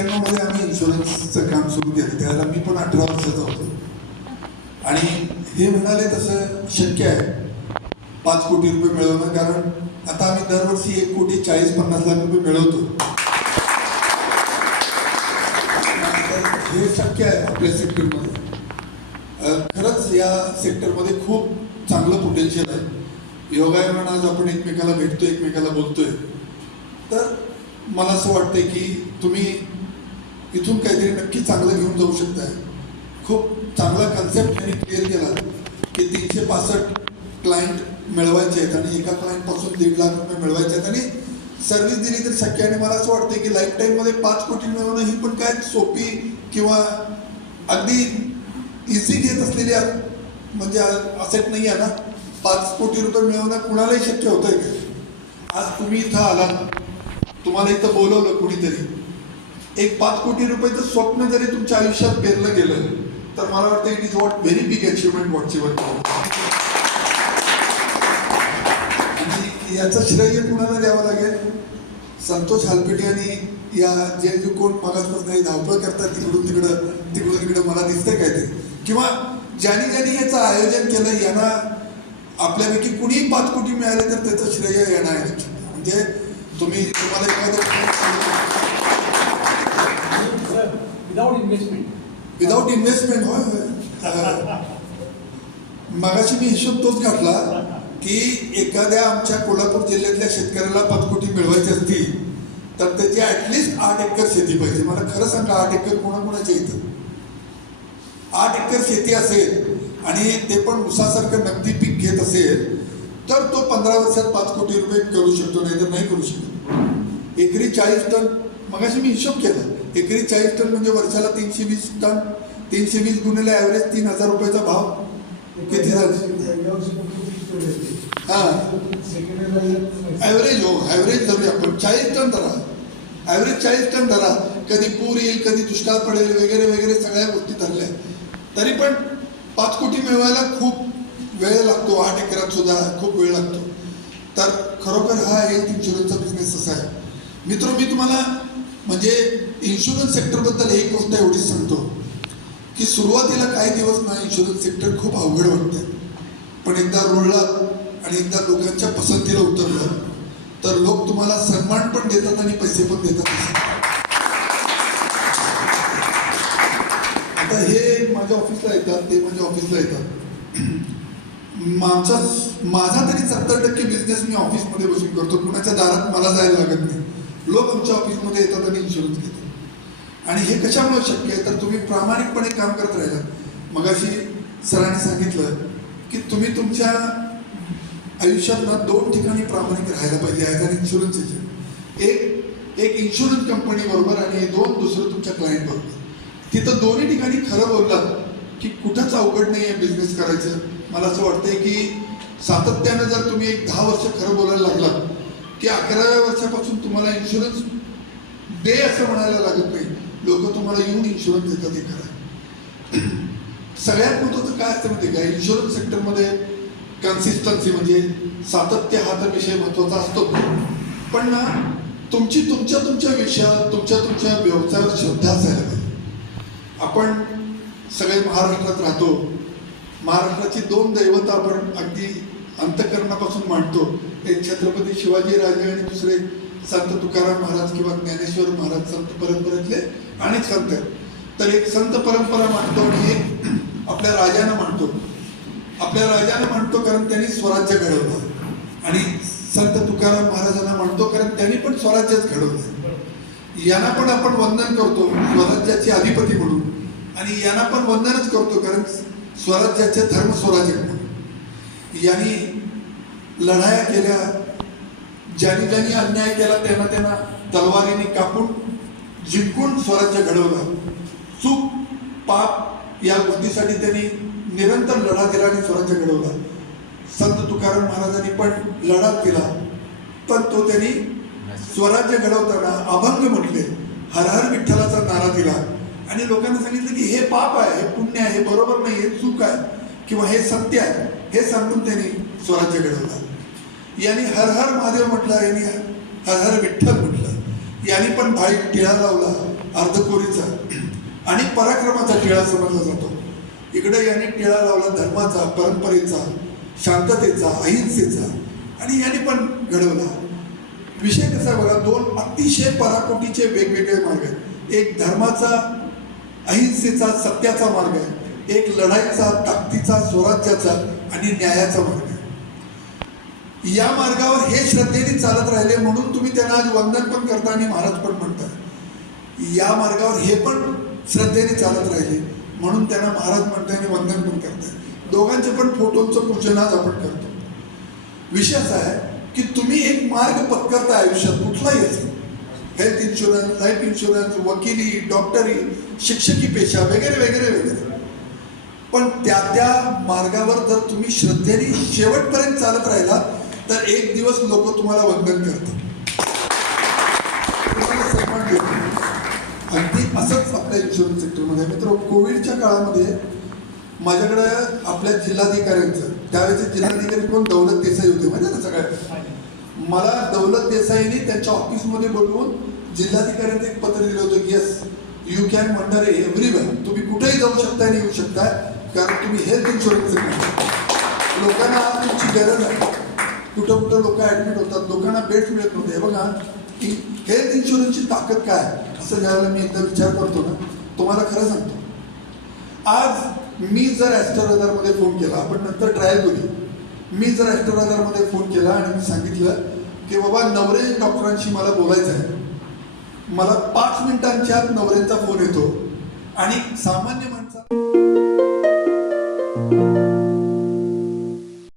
91 मध्ये आम्ही इन्शुरन्सचं काम सुरू केलं. त्यावेळेला मी पण 18 वर्षाचा होतो. आणि हे म्हणाले तसं शक्य आहे 5 कोटी रुपये मिळवणं, कारण आता आम्ही दरवर्षी 1,40,50,00,000 रुपये मिळवतो. हे शक्य आहे आपल्या सेक्टरमध्ये. खरंच या सेक्टरमध्ये खूप चांगलं पोटेन्शियल आहे. योगायोगानं आज आपण एकमेकाला भेटतोय, एकमेकाला बोलतोय. तर मला असं वाटतंय की तुम्ही इथून काहीतरी नक्की चांगलं घेऊन जाऊ शकताय. खूप चांगला कन्सेप्ट त्यांनी क्लिअर केला की 365 क्लायंट मिळवायचे आहेत आणि एका क्लायंटपासून 1.5 लाख रुपये मिळवायचे आहेत आणि सर्व्हिस दिली तर शक्य. आणि मला असं वाटतं की लाईफ टाईममध्ये 5 कोटी मिळवणं ही पण काय सोपी किंवा अगदी इझी घेत असलेली म्हणजे असेट नाही आहे ना. 5 कोटी रुपये मिळवणं कुणालाही शक्य होतंय का? आज तुम्ही इथं आलात, तुम्हाला इथं बोलवलं कुणीतरी, एक 5 कोटी रुपयाचं स्वप्न जरी तुमच्या आयुष्यात पेरलं गेलं तर मला वाटतं it is what very big achievement what you were. आणि याचं श्रेय कुणाला द्यावं लागेल? संतोष हालपेटे आणि या जे कोण मागासपासून धावपळ करतात तिकडून तिकडं मला दिसतंय काहीतरी, किंवा ज्यांनी याचं आयोजन केलं यांना आपल्यापैकी कुणीही 5 कोटी मिळाले तर त्याचं श्रेय येणार आहे. म्हणजे तुम्हाला विदाउट इन्व्हेस्टमेंट होय. मगाशी मी हिशोब तोच घातला की एखाद्या आमच्या कोल्हापूर जिल्ह्यातल्या शेतकऱ्याला 5 कोटी मिळवायचे असतील तर त्याची ऍटलिस्ट 8 एकर शेती पाहिजे. मला खरं सांगा 8 एकर कोणाकोणाच्या इथं 8 एकर शेती असेल आणि ते पण ऊसासारखं नगदी पीक घेत असेल तर तो 15 वर्षात 5 कोटी रुपये करू शकतो, नाही तर नाही करू शकत. एकरी 40 टन, मगाशी मी हिशोब केला, एकरी 40 टन म्हणजे वर्षाला 320 टन. 320 गुणिले ॲव्हरेज 3,000 रुपयाचा भाव किती झाला? हां ॲव्हरेज हो, ॲव्हरेज धरूया आपण 40 टन धरा, ॲव्हरेज 40 टन धरा. कधी पूर येईल, कधी दुष्काळ पडेल वगैरे वगैरे सगळ्या गोष्टी धरल्या, तरी पण 5 कोटी मिळवायला खूप वेळ लागतो. 8 एकरात सुद्धा खूप वेळ लागतो. तर खरोखर हा हेल्थ इन्शुरन्सचा बिझनेस असा आहे. मित्र, मी तुम्हाला म्हणजे इन्शुरन्स सेक्टरबद्दल एक गोष्ट एवढीच सांगतो की सुरुवातीला काही दिवस ना इन्शुरन्स सेक्टर खूप अवघड वाटतं, पण एकदा रुळलात आणि एकदा लोकांच्या पसंतीला उतरलं तर लोक तुम्हाला सन्मान पण देतात आणि पैसे पण देतात. आता हे माझ्या ऑफिसला येतात, ते माझ्या ऑफिसला येतात. माझा तरी 70% बिझनेस मी ऑफिसमध्ये बसून करतो. कुणाच्या दारात मला जायला लागत नाही. लोक आमच्या ऑफिसमध्ये येतात आणि इन्शुरन्स घेतात. आणि हे कशामुळे शक्य आहे तर तुम्ही प्रामाणिकपणे काम करत राहिला. मगाशी सरांनी सांगितलं की तुम्ही तुमच्या आयुष्यात ना 2 ठिकाणी प्रामाणिक राहायला पाहिजे ॲज अन इन्शुरन्स एजंट. एक इन्शुरन्स कंपनी बरोबर आणि 2 दुसरं तुमच्या क्लायंट बरोबर. तिथं दोन्ही ठिकाणी खरं बोललात की कुठंच अवघड नाही आहे बिझनेस करायचं. मला असं वाटतंय की सातत्यानं जर तुम्ही एक 10 वर्ष खरं बोलायला लागलात की 11व्या वर्षापासून तुम्हाला इन्शुरन्स दे असं म्हणायला लागत नाही. लोक तुम्हाला येऊन इन्शुरन्स देतात. हे करा. सगळ्यात महत्त्वाचं काय असतं माहिती का, इन्शुरन्स सेक्टरमध्ये कन्सिस्टन्सी म्हणजे सातत्य हा तर विषय महत्त्वाचा असतो. पण ना तुमच्या विषयात तुमच्या व्यवसायावर श्रद्धा असायला पाहिजे. आपण सगळे महाराष्ट्रात राहतो. महाराष्ट्राची 2 दैवत आपण अगदी अंतःकरणापासून मांडतो. एक छत्रपती शिवाजी राजे आणि दुसरे संत तुकाराम महाराज किंवा ज्ञानेश्वर महाराज, संत परंपरेतले अनेक संत आहेत. तर एक संत परंपरा मानतो आणि एक आपल्या राजानं मानतो. आपल्या राजानं मानतो कारण त्यांनी स्वराज्य घडवलं आणि संत तुकाराम महाराजांना मानतो कारण त्यांनी पण स्वराज्यच घडवलं. यांना पण आपण वंदन करतो स्वराज्याचे अधिपती म्हणून आणि यांना पण वंदनच करतो कारण स्वराज्याचे धर्म स्वराज्य म्हणून. यांनी लढाया केल्या, ज्यांनी अन्याय केला त्यांना तलवारीने कापून जिंकून स्वराज्य घडवलं. चूक पाप या गोष्टीसाठी त्यांनी निरंतर लढा दिला आणि स्वराज्य घडवला. संत तुकाराम महाराजांनी पण लढा केला, पण तो त्यांनी स्वराज्य घडवताना अभंग म्हटले, हर हर विठ्ठलाचा नारा दिला आणि लोकांना सांगितलं की हे पाप आहे, हे पुण्य आहे, हे बरोबर नाही, हे चूक आहे किंवा हे सत्य आहे, हे सांगून त्यांनी स्वराज्य घडवलं. यांनी हर हर महादेव म्हटलं, यांनी हर हर विठ्ठल म्हटलं. यांनी पण भाई टिळा लावला, अर्धकोरीचा आणि पराक्रमाचा टिळा समजला जातो. इकडे याने टिळा लावला धर्माचा, परंपरेचा, शांततेचा, अहिंसेचा आणि याने पण घडवला. विषय कसा आहे बघा, दोन अतिशय पराकोटीचे वेगवेगळे मार्ग आहेत. एक धर्माचा, अहिंसेचा, सत्याचा मार्ग आहे. एक लढाईचा, ताकदीचा, स्वराज्याचा आणि न्यायाचा मार्ग आहे. या मार्गावर हे श्रद्धेने चालत राहिले म्हणून तुम्ही त्यांना आज वंदन पण करता आणि महाराज पण म्हणता. या मार्गावर हे पण श्रद्धेने चालत राहिले म्हणून त्यांना महाराज म्हणताय आणि वंदन पण करताय. दोघांचे पण फोटोंचं पूजन आज आपण करतो. विषय असा आहे की तुम्ही एक मार्ग पत्करता आयुष्यात कुठलाही असेल, हेल्थ इन्शुरन्स, लाईफ इन्शुरन्स, वकिली, डॉक्टरी, शिक्षकी पेशा वगैरे वगैरे वगैरे. पण त्या मार्गावर जर तुम्ही श्रद्धेने शेवटपर्यंत चालत राहिला तर एक दिवस लोक तुम्हाला वंदन करतात, तुम्हाला सन्मान देतात. अगदी असंच आपल्या इन्शुरन्स सेक्टरमध्ये मित्र. कोविडच्या काळामध्ये माझ्याकडे आपल्या जिल्हाधिकाऱ्यांचं, त्यावेळेचे जिल्हाधिकारी कोण, दौलत देसाई होते म्हणजे ना सगळ्यात. मला दौलत देसाईंनी त्यांच्या ऑफिसमध्ये बोलवून जिल्हाधिकाऱ्यांचं एक पत्र दिलं होतं की yes you can wonder everywhere, तुम्ही कुठेही जाऊ शकता आणि येऊ शकता कारण तुम्ही हेल्थ इन्शुरन्स लोकांना आज तुमची गरज आहे. कुठं कुठं लोक ॲडमिट होतात, लोकांना बेड्स मिळत नव्हते. हे बघा की हेल्थ इन्शुरन्सची ताकद काय असं ज्यावेळेला मी एकदा विचार करतो ना, तुम्हाला खरं सांगतो, आज मी जर ॲस्ट्रोलॉजरमध्ये फोन केला, आपण नंतर ट्रायल करू, मी जर ॲस्ट्रोलॉजरमध्ये फोन केला आणि मी सांगितलं की बाबा नवरे डॉक्टरांशी मला बोलायचं आहे, मला 5 मिनिटांच्या आत नवऱ्यांचा फोन येतो आणि सामान्य माणसा